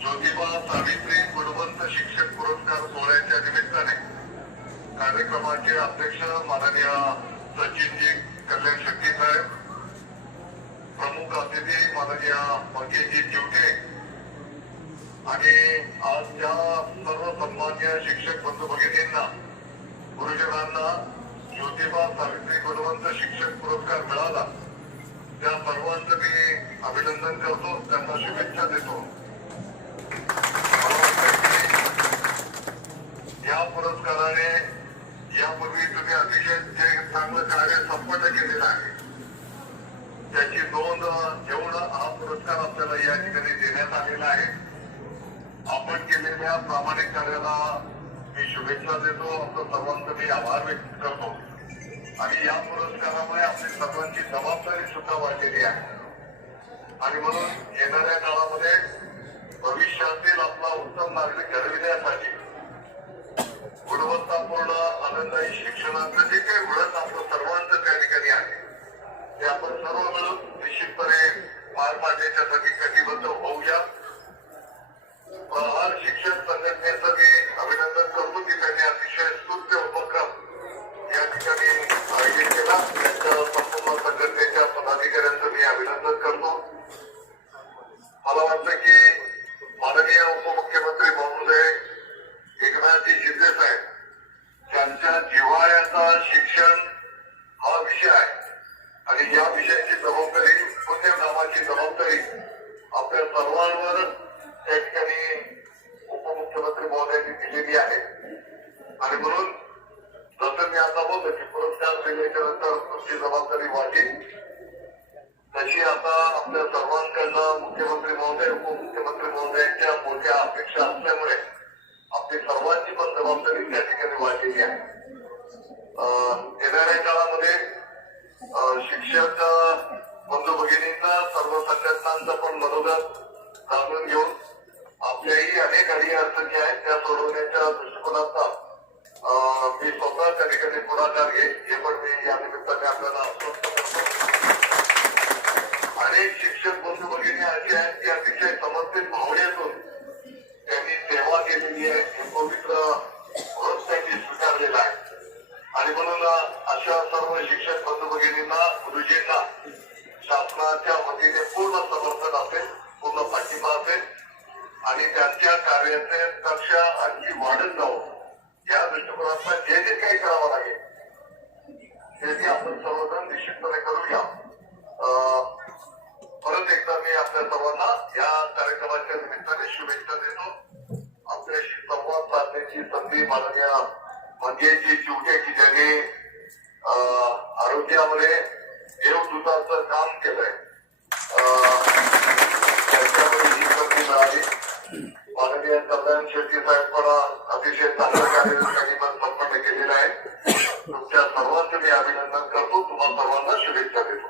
ज्योतिबा सावित्री गुणवंत शिक्षक पुरस्कार सोहळ्याच्या निमित्ताने कार्यक्रमाचे अध्यक्ष माननीय सचिनजी कल्याण शेट्टी साहेब प्रमुख अतिथी माननीय मंगेशजी चिवटे आणि आज ज्या सर्व सन्मान्य शिक्षक बंधू भगिनींना गुरुजनांना ज्योतिबा सावित्री गुणवंत शिक्षक पुरस्कार मिळाला. त्या सर्वांचं मी अभिनंदन करतो त्यांना शुभेच्छा देतो मला वाटतं की या पुरस्काराने यापूर्वी तुम्ही अतिशय जे चांगलं कार्य संपन्न केलेला आहे. त्याची नोंद घेऊन हा पुरस्कार आपल्याला या ठिकाणी देण्यात आलेला आहे आपण केलेल्या प्रामाणिक कार्याला मी शुभेच्छा देतो आपलं सर्वांचं मी आभार व्यक्त करतो. आणि या पुरस्कारामुळे आपली सर्वांची जबाबदारी सुद्धा वाढलेली आहे. आणि म्हणून येणाऱ्या काळामध्ये भविष्यातील आपला उत्तम नागरिक घडविण्यासाठी गुणवत्तापूर्ण आनंदायी शिक्षणाचं जे काही मिळत आपलं सर्वांचं आपण सर्व मिळून निश्चितपणे पार पाडण्याच्यासाठी या विषयाची जबाबदारी पुण्य कामाची जबाबदारी आपल्या सर्वांवर त्या ठिकाणी उपमुख्यमंत्री महोदयांनी दिलेली आहे. आणि म्हणून जसं मी आता बोलतो की पुरस्कार दिल्याच्या नंतर तुमची जबाबदारी वाढली. तशी आता आपल्या सर्वांकडनं मुख्यमंत्री महोदय उपमुख्यमंत्री महोदयांच्या मोठ्या अपेक्षा असल्यामुळे आपली सर्वांची पण जबाबदारी त्या ठिकाणी वाढलेली आहे. येणाऱ्या काळामध्ये शिक्षक बंधू भगिनींना सर्व संघटनांचं पण मनोगत जाणून घेऊन आपल्याही अनेक अडी अडचणी आहेत त्या सोडवण्याच्या दृष्टिकोनाचा अं, मी स्वतः त्या ठिकाणी पुढाकार घेईन. हे पण मी या निमित्ताने आपल्याला आश्वस्त करतो अनेक शिक्षक बंधू भगिनी अशी आहेत की अतिशय समर्पित भावनेतून त्यांनी सेवा केलेली आहे. हे पवित्र शिक्षक बंधू भगिनींना गुरुजींना शासनाच्या वतीने पूर्ण समर्थन असेल पूर्ण पाठिंबा असेल आणि त्यांच्या कार्याचे दक्ष आणखी वाढत जावं. या दृष्टिकोनातून जे जे काही करावं लागेल ते जे आपण सर्वजण निश्चितपणे करूया अं, परत एकदा मी आपल्या सर्वांना या कार्यक्रमाच्या निमित्ताने शुभेच्छा देतो. आपल्याशी संवाद साधण्याची संधी माननीय मंगेशजी चिवटे की ज्यांनी आरोग्यामध्ये देवदूताचं काम केलंय. त्यांच्यामुळे ही संधी मिळाली. माननीय कल्याण शेट्टी साहेब पण अतिशय चांगलं कार्य त्यांनी पण संपन्न केलेलं आहे. तुमच्या सर्वांचं मी अभिनंदन करतो. तुम्हाला सर्वांना शुभेच्छा देतो.